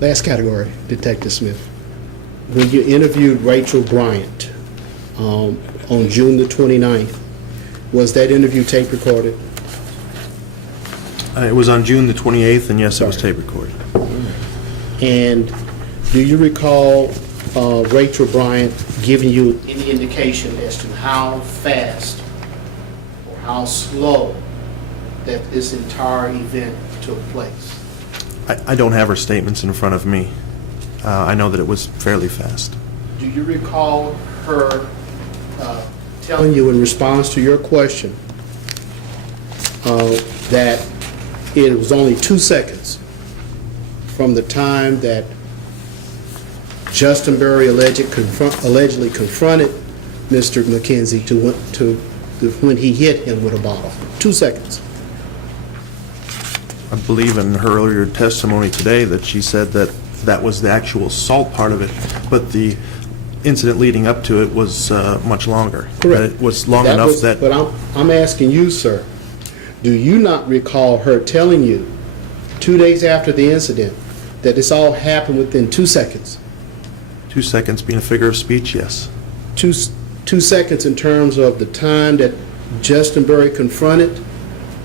Last category, Detective Smith. When you interviewed Rachel Bryant on June the 29th, was that interview tape recorded? It was on June the 28th, and yes, it was tape recorded. And do you recall Rachel Bryant giving you any indication as to how fast or how slow that this entire event took place? I don't have her statements in front of me. I know that it was fairly fast. Do you recall her telling you in response to your question that it was only 2 seconds from the time that Justin Berry allegedly confronted Mr. McKenzie to when he hit him with a bottle? 2 seconds. I believe in her earlier testimony today that she said that that was the actual assault part of it, but the incident leading up to it was much longer. Correct. It was long enough that... But I'm asking you, sir, do you not recall her telling you 2 days after the incident that this all happened within 2 seconds? 2 seconds being a figure of speech, yes. Two seconds in terms of the time that Justin Berry confronted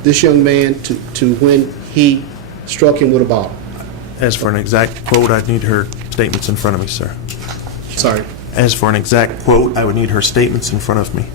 this young man to when he struck him with a bottle? As for an exact quote, I'd need her statements in front of me, sir. Sorry. As for an exact quote, I would need her statements in front of me.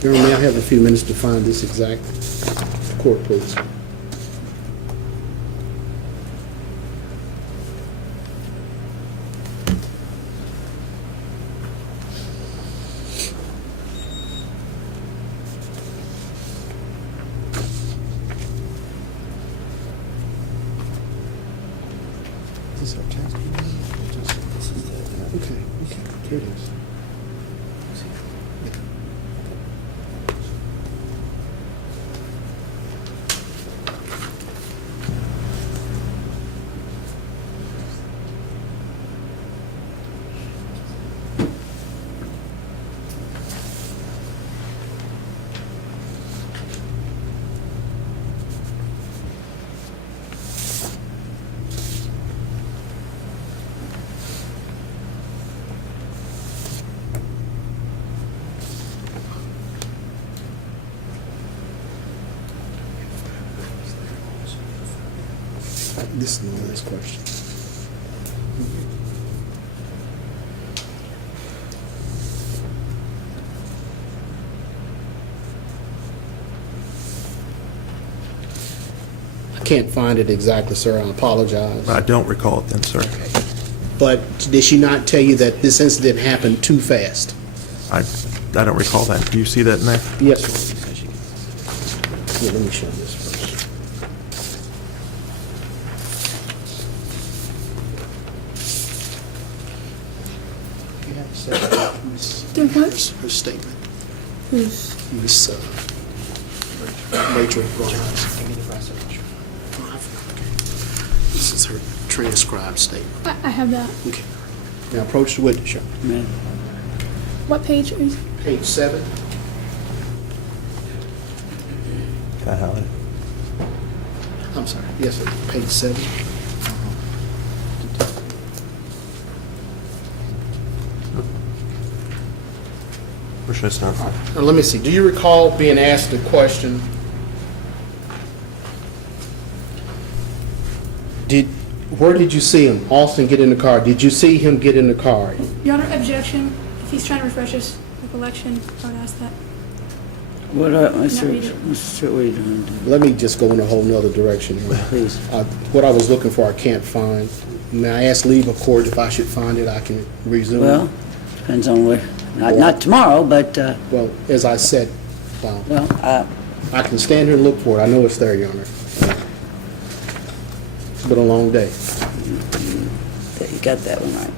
May I have a few minutes to find this exact quote, please? Is this our text? Okay, here it is. This is the last question. I can't find it exactly, sir. I apologize. I don't recall it then, sir. Okay. But did she not tell you that this incident happened too fast? I don't recall that. Do you see that in there? Yes, sir. Here, let me show this first. You have to say her statement. Miss Rachel Bryant. This is her transcribed statement. I have that. Okay. Now approach the witness, sir. What page are you? Page 7. Can I have it? I'm sorry. Yes, sir. Page 7. Where should I start from? Now, let me see. Do you recall being asked the question, where did you see him? Austin get in the car. Did you see him get in the car? Your Honor, objection. If he's trying to refresh his recollection, I would ask that. What, Mr. read it. Stewart, what are you doing? Let me just go in a whole nother direction. Please. What I was looking for, I can't find. May I ask leave of court if I should find it, I can resume? Well, depends on where, not tomorrow, but, Well, as I said, well, I can stand here and look for it. I know it's there, Your Honor. It's been a long day. you got that one right.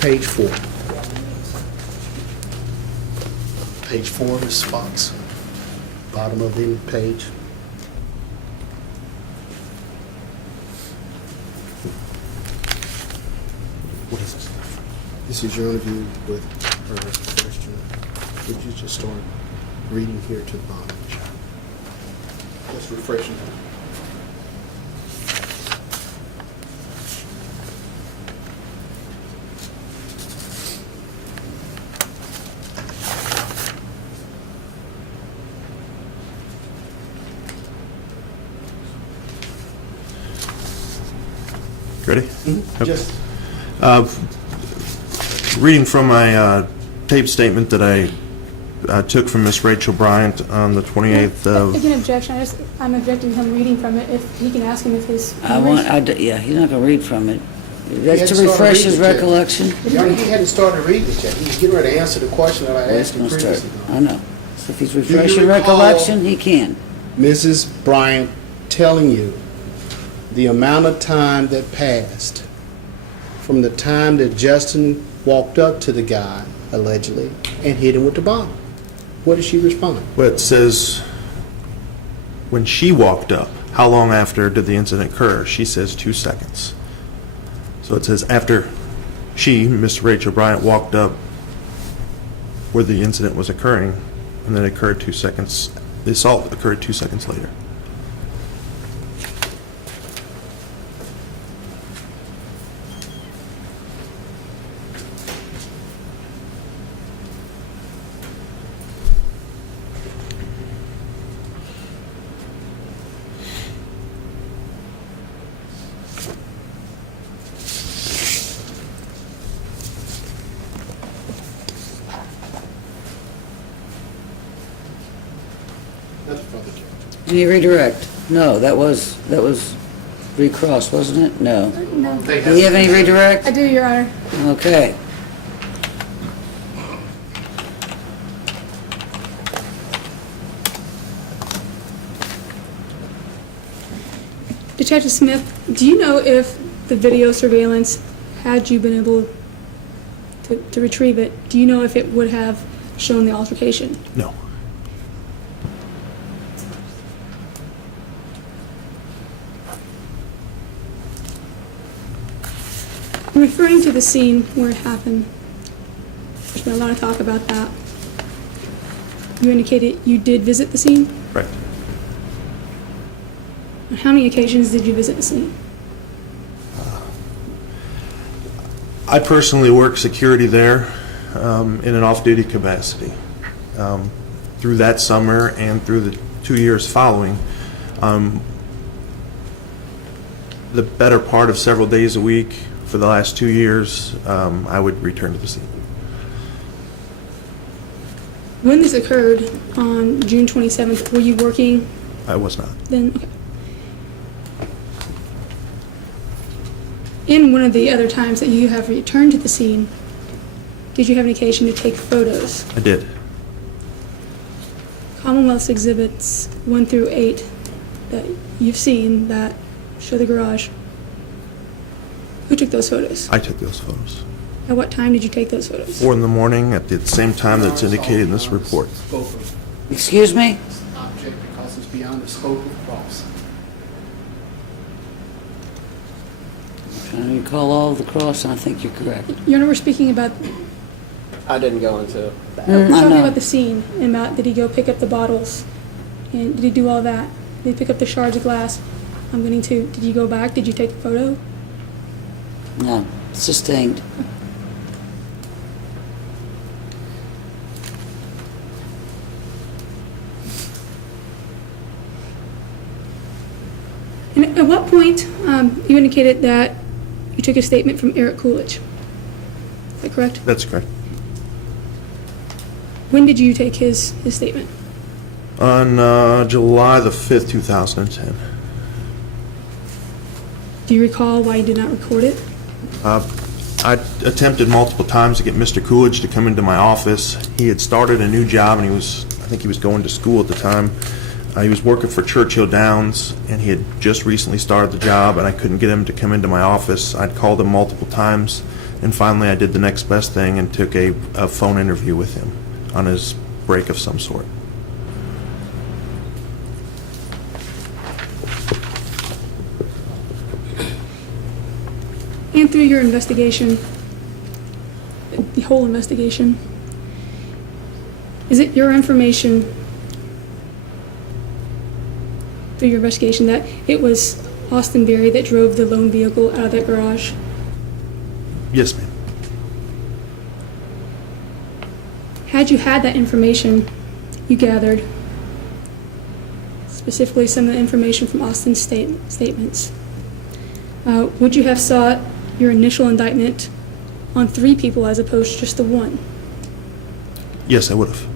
Page 4. Page 4, Ms. Fox. Bottom of the page. What is this? This is your interview with her question. Would you just start reading here to the bottom? Just refreshing that. Ready? Okay. Just Reading from my tape statement that I took from Miss Rachel Bryant on the 28th of... Again, objection. I'm objecting to him reading from it. If he can ask him if his Yeah, he's not gonna read from it. That's hadn't to refresh started his reading it yet. recollection. Your Honor, he hadn't started reading it yet. He was getting ready to answer the question that I asked him Let's start. previously. I know. So if he's you refreshing recall- recollection, he can. Mrs. Bryant telling you the amount of time that passed from the time that Justin walked up to the guy, allegedly, and hit him with the bottle. What did she respond? Well, it says, when she walked up, how long after did the incident occur? She says 2 seconds. So it says after she, Miss Rachel Bryant, walked up where the incident was occurring, and then it occurred 2 seconds, the assault occurred 2 seconds later. Nothing further, Judge. Any redirect? No, that was recross, wasn't it? No. No. Do you have any redirect? I do, Your Honor. Okay. Detective Smith, do you know if the video surveillance, had you been able to retrieve it, do you know if it would have shown the altercation? No. Referring to the scene where it happened, there's been a lot of talk about that. You indicated you did visit the scene? Right. On how many occasions did you visit the scene? I personally work security there in an off-duty capacity. Through that summer and through the 2 years following, the better part of several days a week for the last 2 years, I would return to the scene. When this occurred on June 27th, were you working I was not. then? Okay. In one of the other times that you have returned to the scene, did you have an occasion to take photos? I did. Commonwealth's exhibits 1 through 8 that you've seen that show the garage. Who took those photos? I took those photos. At what time did you take those photos? 4 in the morning at the same time that's indicated in this report. Scope of Excuse me? object because it's beyond the scope of cross. Trying to recall all of the cross, and I think you're correct. Your Honor, we're speaking about I didn't go into that. We're I talking know. about the scene, and about did he go pick up the bottles? And did he do all that? Did he pick up the shards of glass? I'm getting to, did you go back? Did you take a photo? No, sustained. And at what point, you indicated that you took a statement from Eric Coolidge. Is that correct? That's correct. When did you take his statement? On July the 5th, 2010. Do you recall why you did not record it? I attempted multiple times to get Mr. Coolidge to come into my office. He had started a new job, and I think he was going to school at the time. He was working for Churchill Downs, and he had just recently started the job, and I couldn't get him to come into my office. I'd called him multiple times, and finally I did the next best thing and took a phone interview with him on his break of some sort. And through your investigation, the whole investigation, is it your information through your investigation that it was Austin Berry that drove the lone vehicle out of that garage? Yes, ma'am. Had you had that information you gathered, specifically some of the information from Austin's statements, would you have sought your initial indictment on 3 people as opposed to just the 1? Yes, I would have.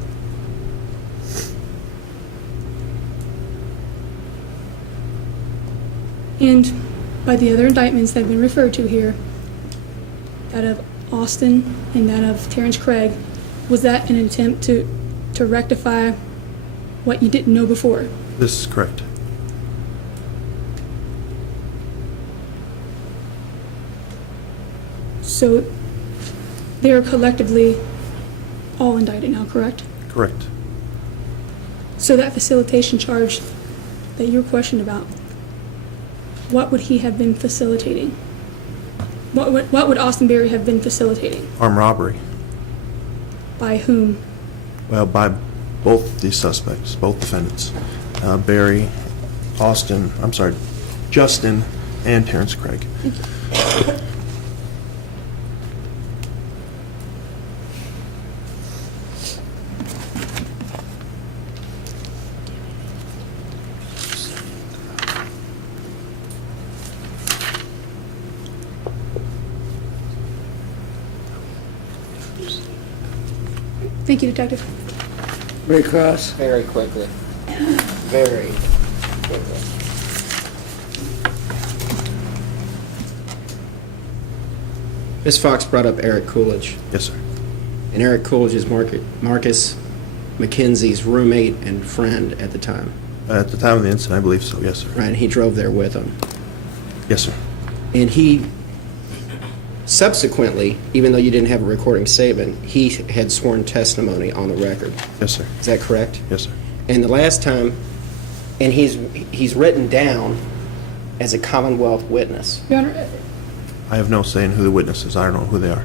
And by the other indictments that have been referred to here, that of Austin and that of Terrence Craig, was that an attempt to rectify what you didn't know before? This is correct. So they are collectively all indicted now, correct? Correct. So that facilitation charge that you were questioned about, what would he have been facilitating? What would Austin Berry have been facilitating? Armed robbery. By whom? Well, by both the suspects, both defendants. Barry, Justin, and Terrence Craig. Thank you, Detective. Recross. Very quickly. Very quickly. Ms. Fox brought up Eric Coolidge. Yes, sir. And Eric Coolidge is Marcus McKenzie's roommate and friend at the time. At the time of the incident, I believe so. Yes, sir. Right, and he drove there with him. Yes, sir. And he subsequently, even though you didn't have a recording statement, he had sworn testimony on the record. Yes, sir. Is that correct? Yes, sir. And the last time, and he's written down as a Commonwealth witness. Your Honor, I have no say in who the witnesses are. I don't know who they are.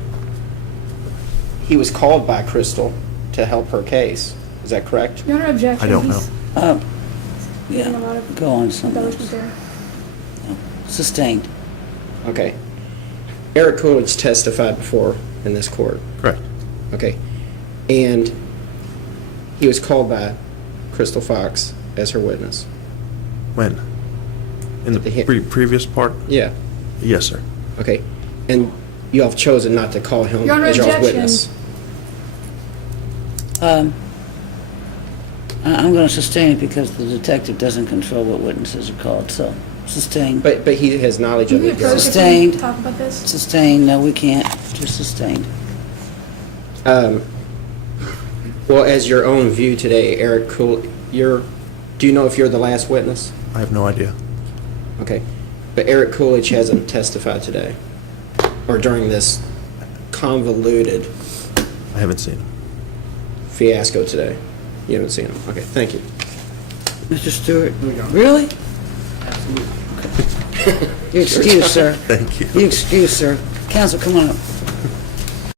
He was called by Crystal to help her case. Is that correct? Your Honor, objection. I don't know. He's Yeah, given a lot of go on, something embellishment else. there. Sustained. Okay. Eric Coolidge testified before in this court. Correct. Okay. And he was called by Crystal Fox as her witness. When? In the The previous part? Yeah. Yes, sir. Okay. And you have chosen not to call him Your Honor, as your objection. witness. I'm going to sustain it because the detective doesn't control what witnesses are called, so sustained. But he has knowledge of Can we it. approach Girls. if we Sustained. talk about this? Sustained, no, we can't, just sustained. Well, as your own view today, Eric Coolidge, do you know if you're the last witness? I have no idea. Okay. But Eric Coolidge hasn't testified today or during this convoluted I haven't seen him. fiasco today. You haven't seen him. Okay, thank you. Mr. Stewart? Really? Absolutely. You're excused, sir. Thank you. You're excused, sir. Counsel, come on up.